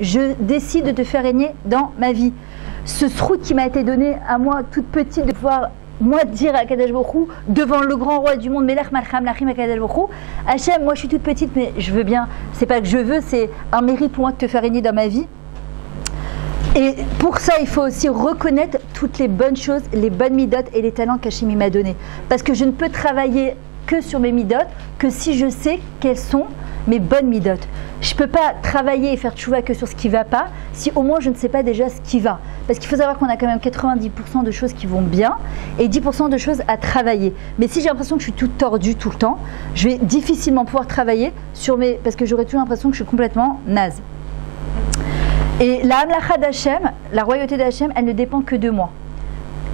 je décide de te faire régner dans ma vie. Ce srout qui m'a été donné à moi toute petite de pouvoir moi dire à Kadosh Baruch Hu, devant le grand roi du monde, Melech Malcham Lachim à Kadosh Baruch Hu, Hachem, moi je suis toute petite mais je veux bien, c'est pas que je veux, c'est un mérite pour moi de te faire régner dans ma vie. Et pour ça, il faut aussi reconnaître toutes les bonnes choses, les bonnes midotes et les talents qu'Hachem m'a donnés. Parce que je ne peux travailler que sur mes midotes que si je sais quelles sont mes bonnes midotes. Je ne peux pas travailler et faire tchouva que sur ce qui ne va pas si au moins je ne sais pas déjà ce qui va. Parce qu'il faut savoir qu'on a quand même 90% de choses qui vont bien et 10% de choses à travailler. Mais si j'ai l'impression que je suis toute tordue tout le temps, je vais difficilement pouvoir travailler sur mes... parce que j'aurai toujours l'impression que je suis complètement naze. Et la Hamlacha d'Hachem, la royauté d'Hachem, elle ne dépend que de moi.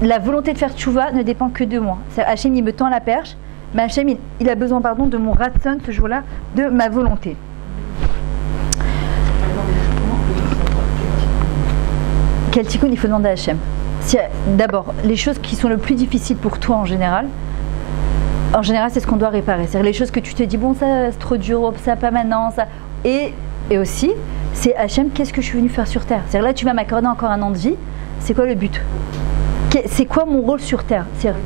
La volonté de faire tchouva ne dépend que de moi. Hachem, il me tend la perche, mais Hachem, il a besoin de mon ratson ce jour-là, de ma volonté. Quel tikkun il faut demander à Hachem? D'abord, les choses qui sont le plus difficiles pour toi en général, c'est ce qu'on doit réparer. C'est-à-dire les choses que tu te dis, bon, ça c'est trop dur, ça pas maintenant, ça. Et aussi, c'est Hachem, qu'est-ce que je suis venu faire sur terre? C'est-à-dire là, tu vas m'accorder encore un an de vie, c'est quoi le but? C'est quoi mon rôle sur terre? C'est-à-dire,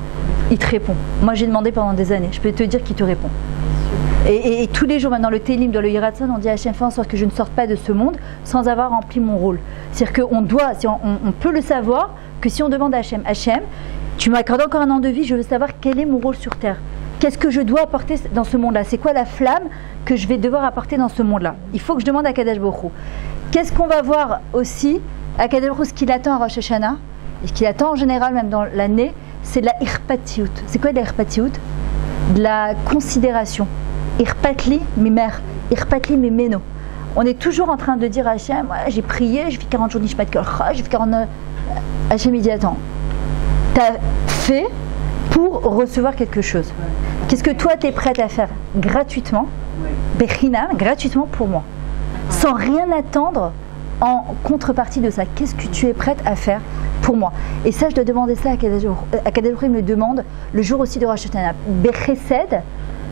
il te répond. Moi, j'ai demandé pendant des années, je peux te dire qu'il te répond. Et tous les jours, maintenant, le Télim, dans le Yiratson, on dit à Hachem, fais en sorte que je ne sorte pas de ce monde sans avoir rempli mon rôle. C'est-à-dire qu'on doit, on peut le savoir, que si on demande à Hachem, Hachem, tu m'accordes encore un an de vie, je veux savoir quel est mon rôle sur terre. Qu'est-ce que je dois apporter dans ce monde-là? C'est quoi la flamme que je vais devoir apporter dans ce monde-là? Il faut que je demande à Kadosh Baruch Hu. Qu'est-ce qu'on va voir aussi à Kadosh Baruch Hu, ce qu'il attend à Rosh Hashanah, et ce qu'il attend en général, même dans l'année, c'est de la irpatiout. C'est quoi de la irpatiout? De la considération. Irpatli mi mère, irpatli mi meno. On est toujours en train de dire à Hachem, ouais, j'ai prié, j'ai fait 40 jours de Nishmat Kolcha, j'ai fait 40... Hachem, il dit, attends, t'as fait pour recevoir quelque chose. Qu'est-ce que toi, tu es prête à faire gratuitement, Bechina, gratuitement pour moi, sans rien attendre en contrepartie de ça? Qu'est-ce que tu es prête à faire pour moi? Et ça, je dois demander ça à Kadosh Baruch Hu, il me demande le jour aussi de Rosh Hashanah. Bechesed,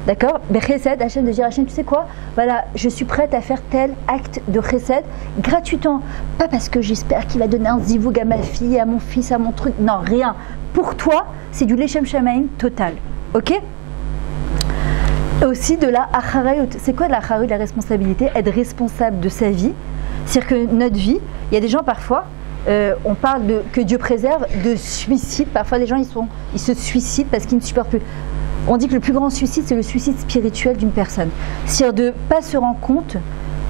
d'accord? Bechesed, Hachem, de dire Hachem, tu sais quoi? Voilà, je suis prête à faire tel acte de chesed gratuitement. Pas parce que j'espère qu'il va donner un zivoug à ma fille, à mon fils, à mon truc. Non, rien. Pour toi, c'est du Leshem Shamaim total. Ok? Aussi de la acharayut. C'est quoi de la acharayut? La responsabilité, être responsable de sa vie. C'est-à-dire que notre vie, il y a des gens parfois, on parle de que Dieu préserve de suicide. Parfois, les gens ils se suicident parce qu'ils ne supportent plus. On dit que le plus grand suicide, c'est le suicide spirituel d'une personne. C'est-à-dire de ne pas se rendre compte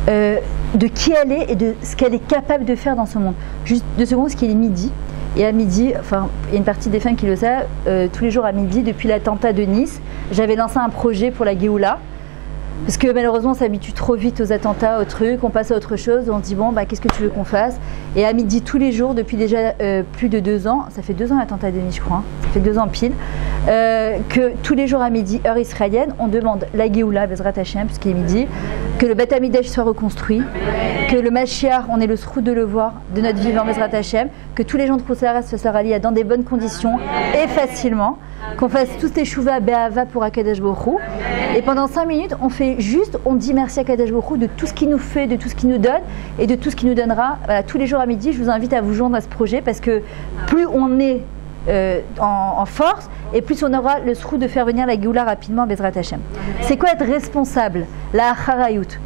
de qui elle est et de ce qu'elle est capable de faire dans ce monde. Juste 2 secondes, parce qu'il est midi. Et à midi, enfin, il y a une partie des femmes qui le savent, tous les jours à midi, depuis l'attentat de Nice, j'avais lancé un projet pour la Géoula. Parce que malheureusement, on s'habitue trop vite aux attentats, aux trucs, on passe à autre chose, on se dit bon, bah, qu'est-ce que tu veux qu'on fasse? Et à midi, tous les jours, depuis déjà plus de 2 ans, ça fait 2 ans l'attentat de Nice, je crois, hein, ça fait 2 ans pile, que tous les jours à midi, heure israélienne, on demande la Géoula, Bezrat Hashem, puisqu'il est midi, que le Beth Amidash soit reconstruit, que le Mashiach, on ait le srout de le voir de notre vivant, Bezrat Hashem, que tous les gens de Koussaras se soient ralliés dans des bonnes conditions et facilement, qu'on fasse tous tes chouvas Be'ava pour Akadosh Baruch Hu. Et pendant 5 minutes, on dit merci à Akadosh Baruch Hu de tout ce qu'il nous fait, de tout ce qu'il nous donne et de tout ce qu'il nous donnera. Voilà, tous les jours à midi, je vous invite à vous joindre à ce projet parce que plus on est en force et plus on aura le srout de faire venir la Géoula rapidement, Bezrat Hashem. C'est quoi être responsable? La Acharayut.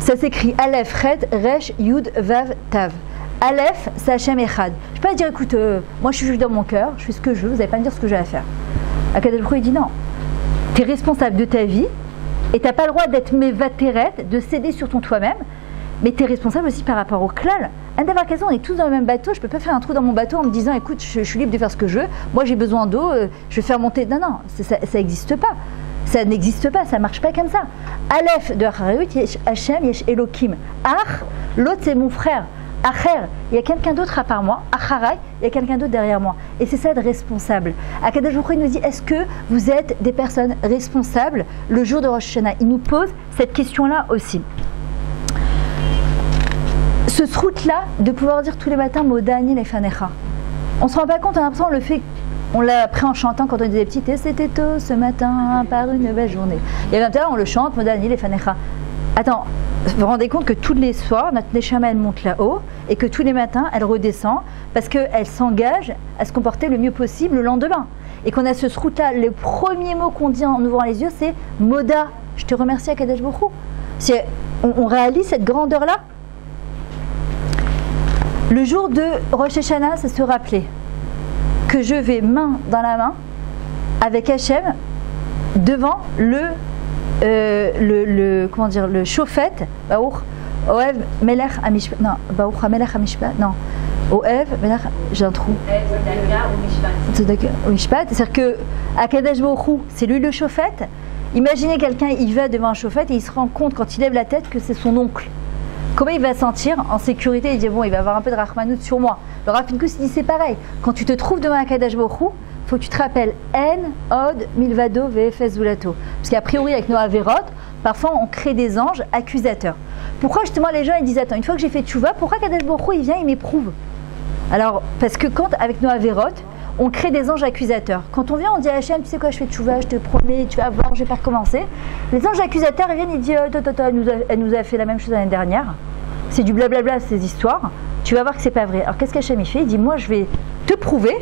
Ça s'écrit Aleph, Red, Resh, Yud, Vav, Tav. Aleph, c'est Hachem Echad. Je peux pas dire, écoute, moi je suis juif dans mon cœur, je fais ce que je veux, vous n'allez pas me dire ce que j'ai à faire. Akadosh Baruch Hu, il dit non. Tu es responsable de ta vie et tu n'as pas le droit d'être mévateret, de céder sur ton toi-même, mais tu es responsable aussi par rapport au klal. On est tous dans le même bateau, je ne peux pas faire un trou dans mon bateau en me disant, écoute, je suis libre de faire ce que je veux, moi j'ai besoin d'eau, je vais faire monter. Non, non, ça n'existe pas. Ça n'existe pas, ça ne marche pas comme ça. Aleph de Acharayut, Yesh Hachem, Yesh Elokim. Ach, l'autre c'est mon frère. Acher, il y a quelqu'un d'autre à part moi. Acharay, il y a quelqu'un d'autre derrière moi. Et c'est ça être responsable. Akadosh Baruch Hu nous dit, est-ce que vous êtes des personnes responsables le jour de Rosh Hashanah? Il nous pose cette question-là aussi. Ce srout-là, de pouvoir dire tous les matins Modani Lefanecha. On ne se rend pas compte, on a l'impression, le fait, on l'a appris en chantant quand on était petits, et c'était tôt ce matin par une belle journée. Et à 21h, on le chante Modani Lefanecha. Attends, vous vous rendez compte que tous les soirs, notre Neshama, elle monte là-haut et que tous les matins, elle redescend parce qu'elle s'engage à se comporter le mieux possible le lendemain. Et qu'on a ce srouta, le premier mot qu'on dit en ouvrant les yeux, c'est Moda, je te remercie Akadosh Baruch Hu. On réalise cette grandeur-là. Le jour de Rosh Hashanah, c'est se rappeler que je vais main dans la main avec Hachem devant le shofet, Baruch Oev Melech Hamishpat, non, Baruch Melech Hamishpat, non, Oev Melech, j'ai un trou. Mishpat, c'est-à-dire que Akadosh Baruch Hu, c'est lui le shofet. Imaginez quelqu'un, il va devant un shofet et il se rend compte quand il lève la tête que c'est son oncle. Comment il va se sentir en sécurité? Il dit bon, il va avoir un peu de Rahmanout sur moi. Le Rav Pinkus dit c'est pareil. Quand tu te trouves devant Akadosh Baruch Hu, il faut que tu te rappelles En, Od, Milvado, VFS Zulato. Parce qu'a priori, avec nos Averot, parfois on crée des anges accusateurs. Pourquoi justement les gens ils disent attends, une fois que j'ai fait tchouva, pourquoi Akadosh Baruch Hu il vient, il m'éprouve? Alors, parce que quand, avec nos Averot, on crée des anges accusateurs. Quand on vient, on dit à Hachem, tu sais quoi, je fais tchouva, je te promets, tu vas voir, je vais pas recommencer. Les anges accusateurs, ils viennent, ils disent elle nous a fait la même chose l'année dernière. C'est du blablabla, ces histoires. Tu vas voir que c'est pas vrai. Alors qu'est-ce qu'Hachem il fait? Il dit moi, je vais te prouver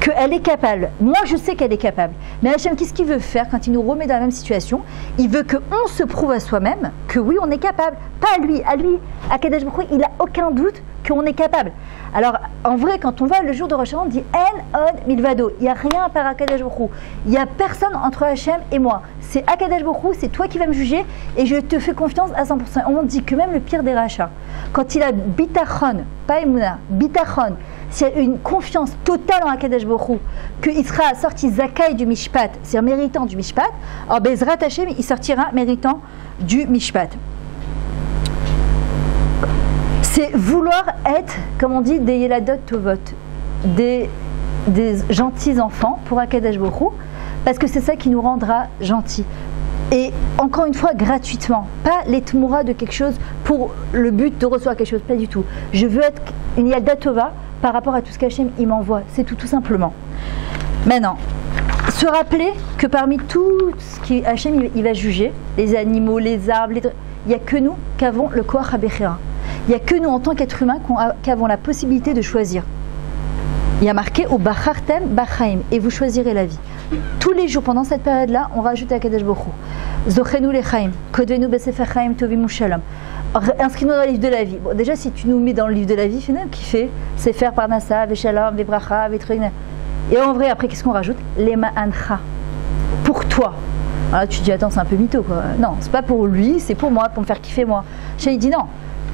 qu'elle est capable. Moi, je sais qu'elle est capable. Mais Hachem, qu'est-ce qu'il veut faire quand il nous remet dans la même situation? Il veut qu'on se prouve à soi-même que oui, on est capable. Pas à lui. À lui, à Kadesh Baruch Hu, il n'a aucun doute qu'on est capable. Alors, en vrai, quand on va le jour de Rosh Hashanah, on dit En Od Milvado. Il n'y a rien par Akadosh Baruch Hu. Il n'y a personne entre Hachem et moi. C'est Akadosh Baruch Hu, c'est toi qui vas me juger et je te fais confiance à 100%. On dit que même le pire des rachats, quand il a bitachon, pas emuna, bitachon, s'il y a une confiance totale en Akadosh Baruch Hu, qu'il sera sorti Zakai du Mishpat, c'est-à-dire méritant du Mishpat, alors Bezrat Hachem, il sortira méritant du Mishpat. C'est vouloir être, comme on dit, des Yeladot Tovot, des gentils enfants pour Akadosh Baruch Hu, parce que c'est ça qui nous rendra gentils. Et encore une fois, gratuitement, pas les tmouras de quelque chose pour le but de recevoir quelque chose, pas du tout. Je veux être une Yalda Tova par rapport à tout ce qu'Hachem il m'envoie, c'est tout simplement. Maintenant, se rappeler que parmi tout ce qu'Hachem il va juger, les animaux, les arbres, il n'y a que nous qui avons le Koach HaBechira. Il n'y a que nous, en tant qu'êtres humains, qui avons la possibilité de choisir. Il y a marqué au Bachartem Bachaim, et vous choisirez la vie. Tous les jours, pendant cette période-là, on rajoute à Kadesh Baruch Hu. Zochenu lechaim, kodvenu besefer chaim tovim ushalom. Inscris-nous dans le livre de la vie. Bon, déjà, si tu nous mets dans le livre de la vie, finalement, qui fait Sefer Parnassa, Veshalom, Vebracha, Vetruin. Et en vrai, après, qu'est-ce qu'on rajoute? Les ma'ancha. Pour toi. Alors là, tu te dis, attends, c'est un peu mytho, quoi. Non, c'est pas pour lui, c'est pour moi, pour me faire kiffer moi. Chez dit non.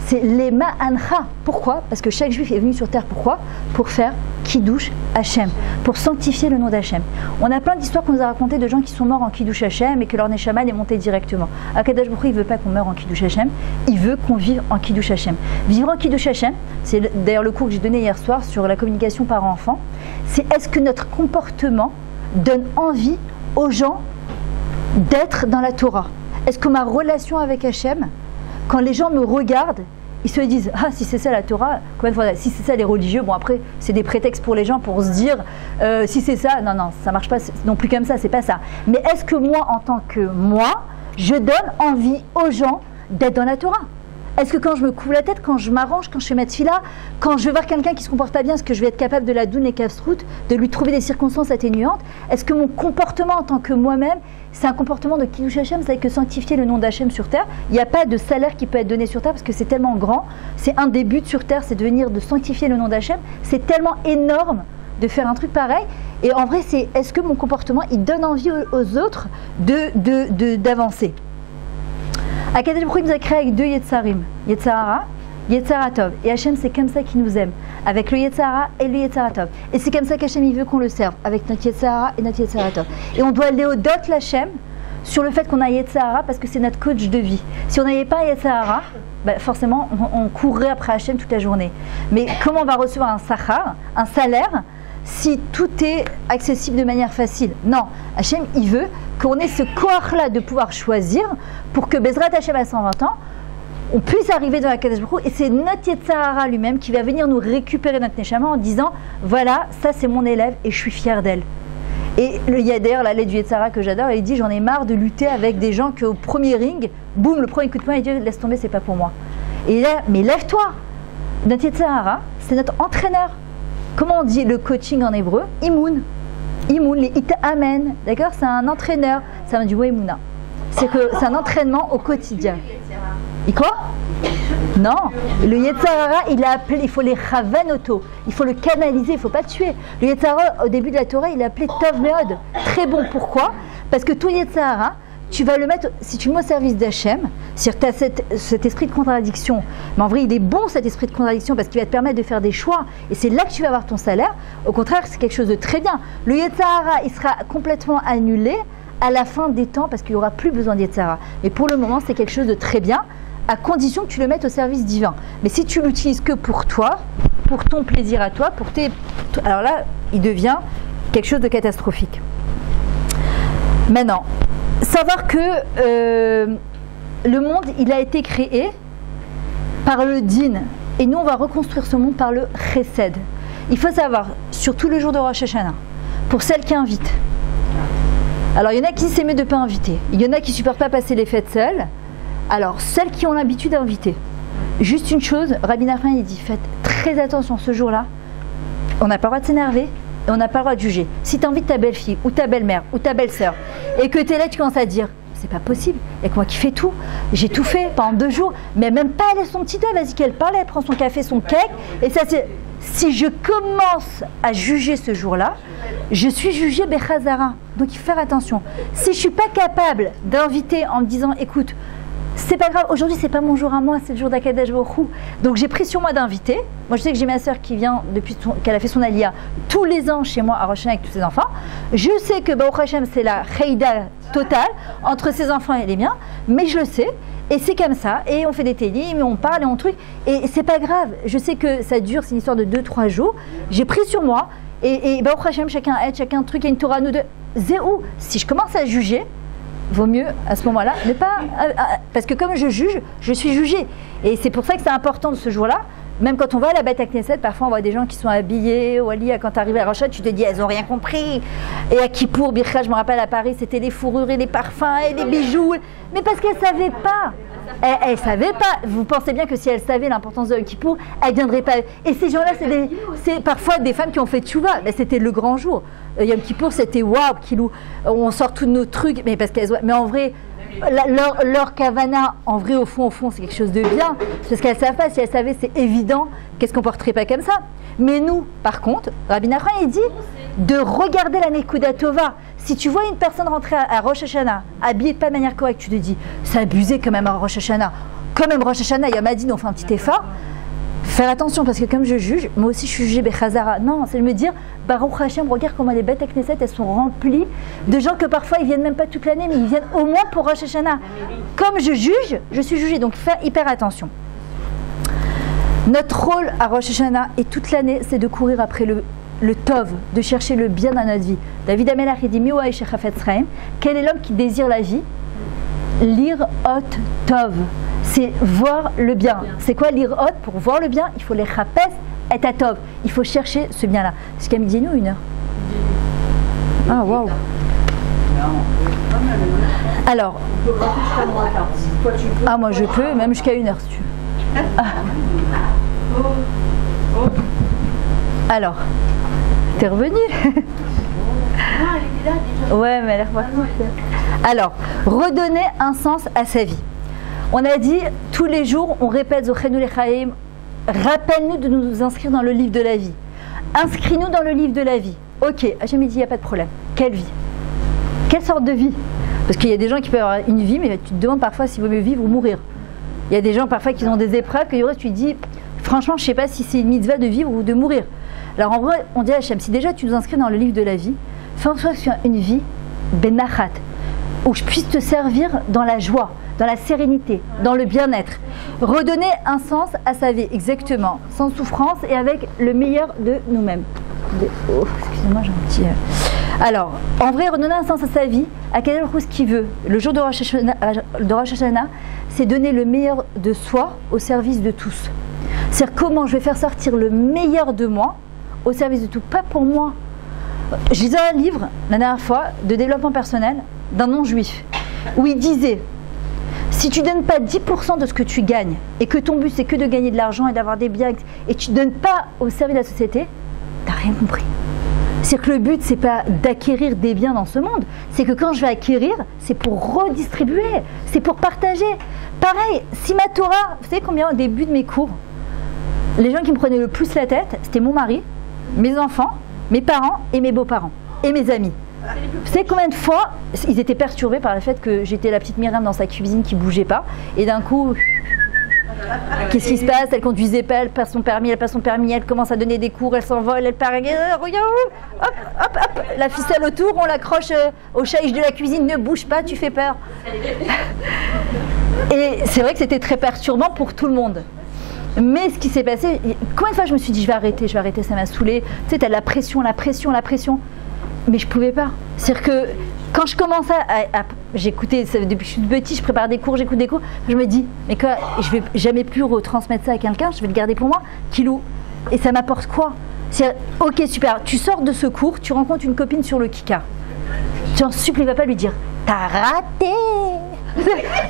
C'est les ma'ancha. Pourquoi? Parce que chaque juif est venu sur terre. Pourquoi? Pour faire Kiddush Hashem, pour sanctifier le nom d'Hachem. On a plein d'histoires qu'on nous a racontées de gens qui sont morts en Kiddush Hashem et que leur Neshama est monté directement. Akadosh Baruch Hu, il ne veut pas qu'on meure en Kiddush Hashem, il veut qu'on vive en Kiddush Hashem. Vivre en Kiddush Hashem, c'est d'ailleurs le cours que j'ai donné hier soir sur la communication parent-enfant, c'est est-ce que notre comportement donne envie aux gens d'être dans la Torah? Est-ce que ma relation avec Hachem, quand les gens me regardent, ils se disent ah si c'est ça la Torah, combien de fois, si c'est ça les religieux, bon après c'est des prétextes pour les gens pour se dire si c'est ça, non ça marche pas non plus comme ça, c'est pas ça. Mais est-ce que moi en tant que moi, je donne envie aux gens d'être dans la Torah? Est-ce que quand je me couvre la tête, quand je m'arrange, quand je fais ma tefila, quand je vais voir quelqu'un qui se comporte pas bien, est-ce que je vais être capable de la doune et kafstrout, de lui trouver des circonstances atténuantes? Est-ce que mon comportement en tant que moi-même, c'est un comportement de Kiddush Hashem, c'est que sanctifier le nom d'Hachem sur terre? Il n'y a pas de salaire qui peut être donné sur terre parce que c'est tellement grand. C'est un des buts sur terre, c'est de venir de sanctifier le nom d'Hachem. C'est tellement énorme de faire un truc pareil. Et en vrai, c'est est-ce que mon comportement, il donne envie aux autres d'avancer? Akadosh Baruch Hu nous a créé avec deux Yetzarim, Yetzara, Yetzaratov. Et Hachem, c'est comme ça qu'il nous aime, avec le Yetzara et le Yetzaratov. Et c'est comme ça qu'Hachem, il veut qu'on le serve, avec notre Yetzara et notre Yetzaratov. Et on doit léodot l'Hachem sur le fait qu'on a Yetzara parce que c'est notre coach de vie. Si on n'avait pas Yetzara, ben forcément, on courrait après Hachem toute la journée. Mais comment on va recevoir un sachar, un salaire, si tout est accessible de manière facile? Non, Hachem, il veut qu'on ait ce koach-là de pouvoir choisir pour que Bezrat Hachem à 120 ans, on puisse arriver dans la Kadesh Baruch Hu, et c'est notre Yetzara lui-même qui va venir nous récupérer notre Neshama en disant voilà, ça c'est mon élève et je suis fière d'elle. Et il y a d'ailleurs la lettre du Yetzara que j'adore, il dit j'en ai marre de lutter avec des gens qui au premier ring, boum, le premier coup de poing, il dit laisse tomber, c'est pas pour moi. Et là, mais lève-toi. Notre Yetzara, c'est notre entraîneur. Comment on dit le coaching en hébreu? Imoun. Imoun, les Amen, d'accord? C'est un entraîneur, ça vient du Weimouna. C'est un entraînement au quotidien. Et quoi? Non, le Yetzara, il a appelé, il faut les Ravanoto, il faut le canaliser, il ne faut pas tuer. Le Yetzara, au début de la Torah, il est appelé Tov Meod, très bon. Pourquoi? Parce que ton Yetzara, tu vas le mettre, si tu le mets au service d'Hachem, c'est-à-dire que tu as cet esprit de contradiction, mais en vrai, il est bon cet esprit de contradiction parce qu'il va te permettre de faire des choix, et c'est là que tu vas avoir ton salaire. Au contraire, c'est quelque chose de très bien. Le Yetzara, il sera complètement annulé à la fin des temps parce qu'il n'y aura plus besoin de Yetzara. Mais pour le moment, c'est quelque chose de très bien, à condition que tu le mettes au service divin. Mais si tu l'utilises que pour toi, pour ton plaisir à toi, alors là, il devient quelque chose de catastrophique. Maintenant, savoir que le monde, il a été créé par le din, et nous, on va reconstruire ce monde par le chesed. Il faut savoir, sur tous les jours de Rosh Hashanah, pour celles qui invitent. Alors, il y en a qui c'est mieux de ne pas inviter. Il y en a qui ne supportent pas passer les fêtes seules. Alors, celles qui ont l'habitude d'inviter, juste une chose, Rabbi Nachman, il dit, faites très attention ce jour-là, on n'a pas le droit de s'énerver et on n'a pas le droit de juger. Si tu invites ta belle-fille ou ta belle-mère ou ta belle-sœur et que tu es là, tu commences à dire, c'est pas possible, il y a que moi qui fais tout, j'ai tout fait pendant 2 jours, mais même pas elle a son petit doigt, vas-y qu'elle parle, elle prend son café, son cake, et ça c'est... Si je commence à juger ce jour-là, je suis jugée Bechazara. Donc il faut faire attention. Si je ne suis pas capable d'inviter en me disant, écoute, c'est pas grave, aujourd'hui c'est pas mon jour à moi, c'est le jour d'Akadosh Baruch Hu. Donc j'ai pris sur moi d'inviter. Moi je sais que j'ai ma soeur qui vient depuis qu'elle a fait son alia tous les ans chez moi à Rosh Hashanah avec tous ses enfants. Je sais que Baruch Hashem c'est la Heida totale entre ses enfants et les miens, mais je le sais. Et c'est comme ça, et on fait des télim, et on parle, et on truc, et c'est pas grave. Je sais que ça dure, c'est une histoire de 2-3 jours. J'ai pris sur moi, et Baruch Hashem, chacun aide, chacun truc, il y a une Torah, nous deux. Zéro. Si je commence à juger, vaut mieux à ce moment-là ne pas. Parce que comme je juge, je suis jugée. Et c'est pour ça que c'est important de ce jour-là. Même quand on va à la Beth Knesset, parfois on voit des gens qui sont habillés, ou Ali, quand tu arrives à Rosh Hashanah, tu te dis, elles n'ont rien compris. Et à Kippour, Birka, je me rappelle à Paris, c'était les fourrures et les parfums et les bijoux. Mais parce qu'elles ne savaient pas. Elles ne savaient pas. Vous pensez bien que si elles savaient l'importance de Kippour, elles ne viendraient pas. Et ces gens-là, c'est parfois des femmes qui ont fait tchouva. Mais c'était le grand jour. Yom Kippour, c'était waouh, Kilou. On sort tous nos trucs. Mais, mais en vrai. Leur kavana, en vrai, au fond, c'est quelque chose de bien. Parce qu'elles ne savent pas, si elles savaient, c'est évident qu'est-ce qu'on ne porterait pas comme ça. Mais nous, par contre, Rabbi Nachman, il dit de regarder la Nekuda Tova. Si tu vois une personne rentrer à Rosh Hashanah, habillée de pas de manière correcte, tu te dis, c'est abusé quand même à Rosh Hashanah. Quand même, Rosh Hashanah, il y a Madine, on fait un petit effort. Faire attention, parce que comme je juge, moi aussi je suis jugée Bechazara. Non, c'est de me dire, Baruch Hashem, regarde comment les Beth Knesset, elles sont remplies de gens que parfois ils viennent même pas toute l'année, mais ils viennent au moins pour Rosh Hashanah. Comme je juge, je suis jugée, donc faire hyper attention. Notre rôle à Rosh Hashanah et toute l'année, c'est de courir après le Tov, de chercher le bien dans notre vie. David Amelach, il dit, Miwa Ishe Chafetz Chaim, quel est l'homme qui désire la vie? Lire Hot Tov. C'est voir le bien. C'est quoi lire hot? Pour voir le bien, il faut les chapes et atov. Il faut chercher ce bien-là. C'est qu'à midi, nous, 1 heure. Ah, waouh. Alors. Ah, moi, je peux, même jusqu'à 1 heure, si tu veux. Ah. Alors. T'es revenu? Ouais, mais elle est repartie. Alors, redonner un sens à sa vie. On a dit, tous les jours, on répète Zochenu Lechaim, rappelle-nous de nous inscrire dans le livre de la vie. Inscris-nous dans le livre de la vie. Ok, Hachem dit, il n'y a pas de problème. Quelle vie? Quelle sorte de vie? Parce qu'il y a des gens qui peuvent avoir une vie, mais tu te demandes parfois s'il vaut mieux vivre ou mourir. Il y a des gens parfois qui ont des épreuves, que tu te dis, franchement, je ne sais pas si c'est une mitzvah de vivre ou de mourir. Alors en vrai, on dit à Hachem, si déjà tu nous inscris dans le livre de la vie, fais en sorte que tu aies une vie benachat, où je puisse te servir dans la joie, dans la sérénité, dans le bien-être. Redonner un sens à sa vie, exactement, sans souffrance et avec le meilleur de nous-mêmes. Oh, excusez-moi, j'ai un petit... Alors, en vrai, redonner un sens à sa vie, à quel jour ce qu'il veut. Le jour de Rosh Hashanah, c'est donner le meilleur de soi au service de tous. C'est-à-dire comment je vais faire sortir le meilleur de moi au service de tout, pas pour moi. J'ai lu un livre, la dernière fois, de développement personnel d'un non-juif, où il disait, si tu ne donnes pas 10% de ce que tu gagnes, et que ton but c'est que de gagner de l'argent et d'avoir des biens, et tu ne donnes pas au service de la société, tu n'as rien compris. C'est-à-dire que le but, c'est pas d'acquérir des biens dans ce monde, c'est que quand je vais acquérir, c'est pour redistribuer, c'est pour partager. Pareil, si ma Torah, vous savez combien au début de mes cours, les gens qui me prenaient le plus la tête, c'était mon mari, mes enfants, mes parents et mes beaux-parents, et mes amis. Vous savez combien de fois ils étaient perturbés par le fait que j'étais la petite Myriam dans sa cuisine qui bougeait pas, et d'un coup... Qu'est-ce qui se passe? Elle conduisait pas, elle passe son permis, elle commence à donner des cours, elle s'envole, elle part, regarde, hop, hop, hop, la ficelle autour, on l'accroche au chaïch de la cuisine, ne bouge pas, tu fais peur. Et c'est vrai que c'était très perturbant pour tout le monde. Mais ce qui s'est passé, combien de fois je me suis dit je vais arrêter, ça m'a saoulée. Tu sais, t'as la pression. Mais je pouvais pas. C'est-à-dire que quand je commençais à j'écoutais, depuis que je suis petite, je prépare des cours, j'écoute des cours, je me dis, mais quoi, je vais jamais plus retransmettre ça à quelqu'un, je vais le garder pour moi, Kilou. Et ça m'apporte quoi? C'est, ok, super, tu sors de ce cours, tu rencontres une copine sur le Kika. Tu en supplie, va pas lui dire, t'as raté.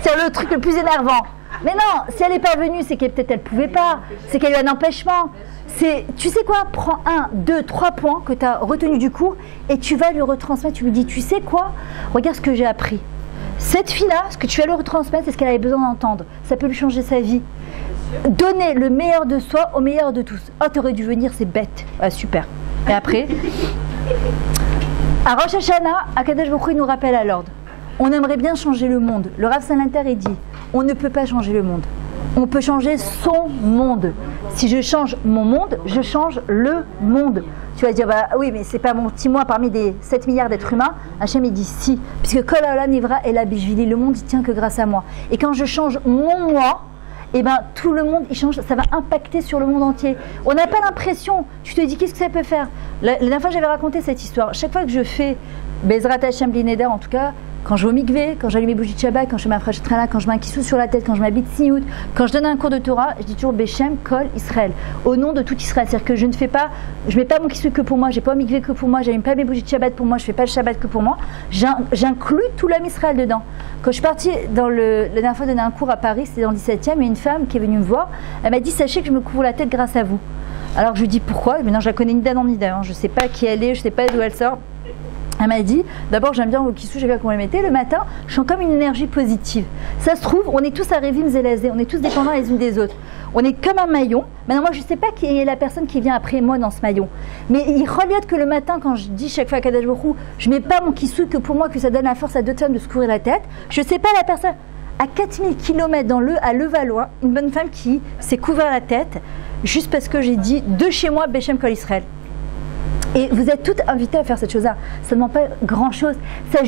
C'est le truc le plus énervant. Mais non, si elle n'est pas venue, c'est qu'elle peut-être elle pouvait pas, c'est qu'elle a eu un empêchement. C'est, tu sais quoi, prends 1, 2, 3 points que tu as retenus du cours et tu vas lui retransmettre, tu lui dis, tu sais quoi, regarde ce que j'ai appris. Cette fille-là, ce que tu vas lui retransmettre, c'est ce qu'elle avait besoin d'entendre. Ça peut lui changer sa vie. Donner le meilleur de soi au meilleur de tous. Oh, t'aurais dû venir, c'est bête. Ah, super. Et après, à Rosh Hashanah, Akadosh Baruch Hu, il nous rappelle à l'ordre. On aimerait bien changer le monde. Le Rav Salanter, il dit, on ne peut pas changer le monde. On peut changer son monde. Si je change mon monde, je change le monde. Tu vas dire, bah oui, mais c'est pas mon petit moi parmi des 7 milliards d'êtres humains. Hachem, il dit si. Puisque Kol Haolam Nivra et la Bishvili, le monde, il tient que grâce à moi. Et quand je change mon moi, eh ben, tout le monde, il change, ça va impacter sur le monde entier. On n'a pas l'impression. Tu te dis, qu'est-ce que ça peut faire? La dernière fois, j'avais raconté cette histoire. Chaque fois que je fais Bezrat Hashem Bli Neder, en tout cas, quand je vais au mikvé, quand j'allume mes bougies de Shabbat, quand je fais ma fraîche-trala, quand je mets un kissou sur la tête, quand je m'habite Siout, quand je donne un cours de Torah, je dis toujours Beshem Kol Israël, au nom de tout Israël. C'est-à-dire que je mets pas mon kissou que pour moi, j'ai pas au mikvé que pour moi, j'allume pas mes bougies de Shabbat pour moi, je fais pas le Shabbat que pour moi. J'inclus tout l'homme Israël dedans. Quand je suis partie la dernière fois donner un cours à Paris, c'était dans le 17e, et une femme qui est venue me voir, elle m'a dit, sachez que je me couvre la tête grâce à vous. Alors je lui dis pourquoi? Mais non, je la connais ni d'Adam ni d'Ève, je sais pas qui elle est, je sais pas d'où elle sort. Elle m'a dit, d'abord j'aime bien vos kissous, j'ai vu comment les mettez, le matin, je sens comme une énergie positive. Ça se trouve, on est tous à Révim Zélazé, on est tous dépendants les unes des autres. On est comme un maillon. Maintenant, moi je ne sais pas qui est la personne qui vient après moi dans ce maillon. Mais il regarde que le matin, quand je dis chaque fois à Kadosh Baruch Hu, je ne mets pas mon kissou que pour moi, que ça donne la force à d'autres femmes de se couvrir la tête. Je ne sais pas la personne. À 4000 km à Levallois, une bonne femme qui s'est couvert la tête, juste parce que j'ai dit de chez moi, Beshem Kol Israël. Et vous êtes toutes invitées à faire cette chose-là. Ça ne demande pas grand-chose. C'est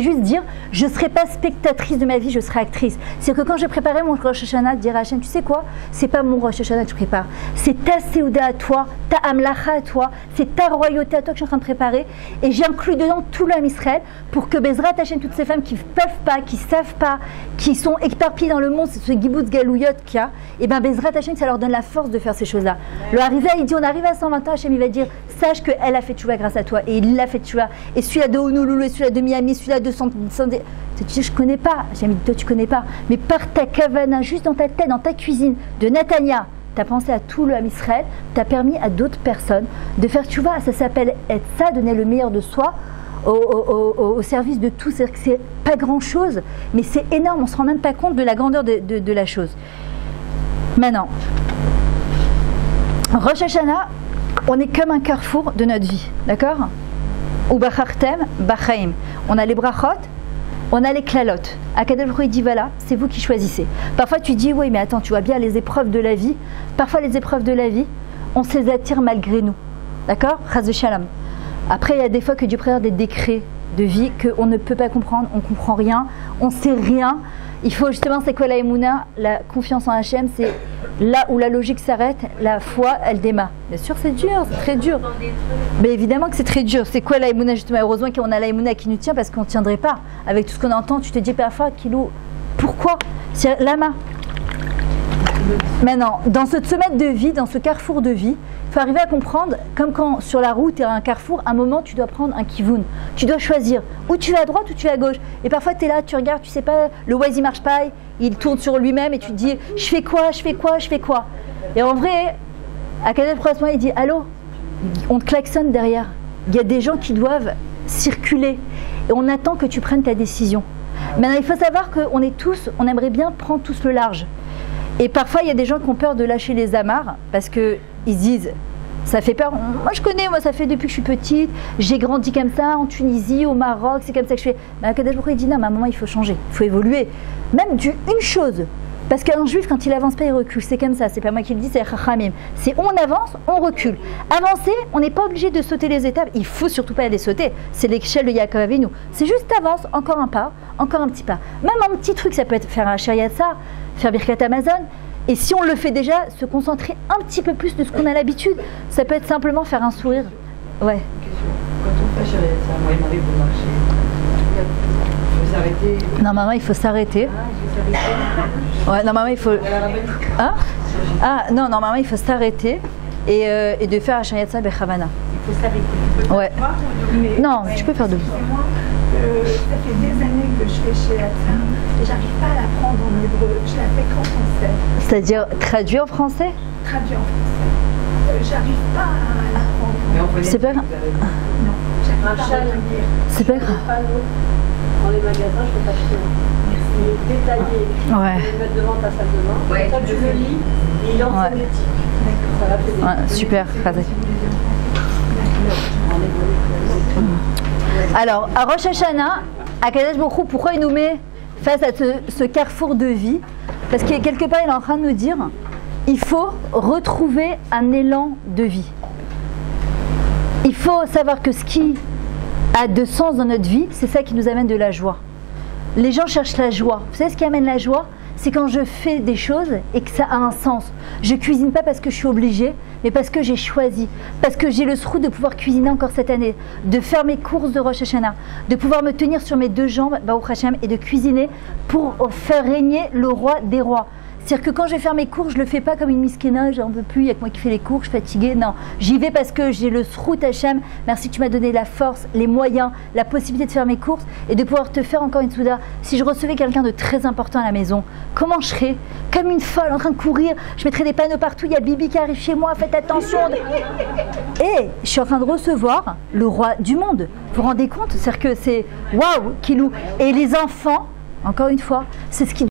juste dire, je ne serai pas spectatrice de ma vie, je serai actrice. C'est-à-dire que quand je préparais mon Rosh Hashanah, de dire à Hachem, tu sais quoi, c'est pas mon Rosh Hashanah que je prépare. C'est ta Séouda à toi, ta Amlacha à toi, c'est ta royauté à toi que je suis en train de préparer. Et j'inclus dedans tout l'homme Israël pour que Bezrat Hachem, toutes ces femmes qui ne peuvent pas, qui ne savent pas, qui sont éparpillées dans le monde, c'est ce Giboutz Galouyot qu'il y a, et bien Bezrat Hachem, ça leur donne la force de faire ces choses-là. Le Harizal, il dit, on arrive à 120 ans, Hachem, il va dire, sache que elle a fait tchouva grâce à toi, et il l'a fait tchouva, et celui-là de Honolulu, et celui-là de Miami, celui-là de tu dis, je connais pas, j'ai dit, toi tu connais pas, mais par ta kavana, juste dans ta tête, dans ta cuisine, de Natania, tu as pensé à tout le Ham Israël, tu as permis à d'autres personnes de faire tchouva. Ça s'appelle être ça, donner le meilleur de soi au service de tout. C'est-à-dire que c'est pas grand-chose, mais c'est énorme, on ne se rend même pas compte de la grandeur de la chose. Maintenant, Rosh Hashanah, on est comme un carrefour de notre vie, d'accord? Ou bachartem, bachaim. On a les brachot, on a les klalot. Akadosh Baruch Hu dit voilà, c'est vous qui choisissez. Parfois tu dis oui mais attends, tu vois bien les épreuves de la vie. Parfois les épreuves de la vie, on se les attire malgré nous, d'accord? Chas v'shalom. Après il y a des fois que Dieu préserve des décrets de vie qu'on ne peut pas comprendre, on ne comprend rien, on ne sait rien. Il faut justement, c'est quoi la émouna? La confiance en Hachem, c'est là où la logique s'arrête, la foi, elle démarre. Bien sûr, c'est dur, c'est très dur. Mais évidemment que c'est très dur. C'est quoi la émouna justement? Heureusement qu'on a la émouna qui nous tient parce qu'on ne tiendrait pas. Avec tout ce qu'on entend, tu te dis parfois, Kilou, pourquoi? C'est lama. Maintenant, dans ce sommet de vie, dans ce carrefour de vie, il faut arriver à comprendre, comme quand sur la route, il y a un carrefour, à un moment, tu dois prendre un kivun. Tu dois choisir où tu vas à droite ou tu vas à gauche. Et parfois, tu es là, tu regardes, tu sais pas, le Waze, il marche pas, il tourne sur lui-même et tu te dis, je fais quoi, je fais quoi, je fais quoi. Et en vrai, à Kadesh Barnea, il dit, allô, on te klaxonne derrière. Il y a des gens qui doivent circuler et on attend que tu prennes ta décision. Maintenant, il faut savoir qu'on est tous, on aimerait bien prendre tous le large. Et parfois, il y a des gens qui ont peur de lâcher les amarres parce qu'ils se disent, ça fait peur. Moi, je connais, moi, ça fait depuis que je suis petite, j'ai grandi comme ça, en Tunisie, au Maroc, c'est comme ça que je fais. Mais Kadesh Barnea, il dit, non, mais à un moment, il faut changer, il faut évoluer. Même une chose, parce qu'un juif, quand il avance pas, il recule. C'est comme ça, c'est pas moi qui le dis, c'est Chachamim. C'est on avance, on recule. Avancer, on n'est pas obligé de sauter les étapes. Il faut surtout pas les sauter. C'est l'échelle de Yaakov Avinu. C'est juste avance, encore un pas, encore un petit pas. Même un petit truc, ça peut être faire un Shariatsa, faire Birkat Amazon. Et si on le fait déjà, se concentrer un petit peu plus de ce qu'on a l'habitude. Ça peut être simplement faire un sourire. Ouais. Quand on fait Shariatsa, moi, il m'arrive de marcher. Il faut s'arrêter. Normalement, il faut s'arrêter. Ouais, normalement il faut. Hein? Ah non, normalement il faut s'arrêter et de faire Shariatsa Bechavana. Il faut s'arrêter. Ouais. Non, tu peux faire debout. Moi, ça fait des années que je fais Shariatsa et j'arrive pas à l'apprendre en hébreu. Je la fais qu'en français. C'est-à-dire traduit en français? Traduit en français. J'arrive pas à l'apprendre. C'est pas grave. Non, j'arrive pas à le lire. C'est pas grave. Dans les magasins, je peux t'acheter. C'est détaillé. Ouais. Tu peux le mettre devant ta salle de bain. Ouais, Toi, tu le lis et il en Ouais. phonétique. Ça va t'aider. Ouais, super, Khadri. Alors, à Rosh Hashanah, à Kadesh Barnea Hu, pourquoi il nous met face à ce carrefour de vie? Parce que quelque part, il est en train de nous dire, il faut retrouver un élan de vie. Il faut savoir que ce qui a de sens dans notre vie, c'est ça qui nous amène de la joie. Les gens cherchent la joie. Vous savez ce qui amène la joie? C'est quand je fais des choses et que ça a un sens. Je cuisine pas parce que je suis obligée, mais parce que j'ai choisi. Parce que j'ai le sroud de pouvoir cuisiner encore cette année, de faire mes courses de Rosh Hashanah, de pouvoir me tenir sur mes deux jambes, Baruch Hashem, et de cuisiner pour faire régner le roi des rois. C'est-à-dire que quand je vais faire mes cours, je ne le fais pas comme une miskina, j'en peux plus, il n'y a que moi qui fais les cours, je suis fatiguée. Non, j'y vais parce que j'ai le srout Hachem. Merci, tu m'as donné la force, les moyens, la possibilité de faire mes courses et de pouvoir te faire encore une souda. Si je recevais quelqu'un de très important à la maison, comment je serais? Comme une folle en train de courir, je mettrais des panneaux partout, il y a Bibi qui arrive chez moi, faites attention. Et je suis en train de recevoir le roi du monde. Vous vous rendez compte? C'est-à-dire que c'est waouh, Kilou. Et les enfants, encore une fois, c'est ce qui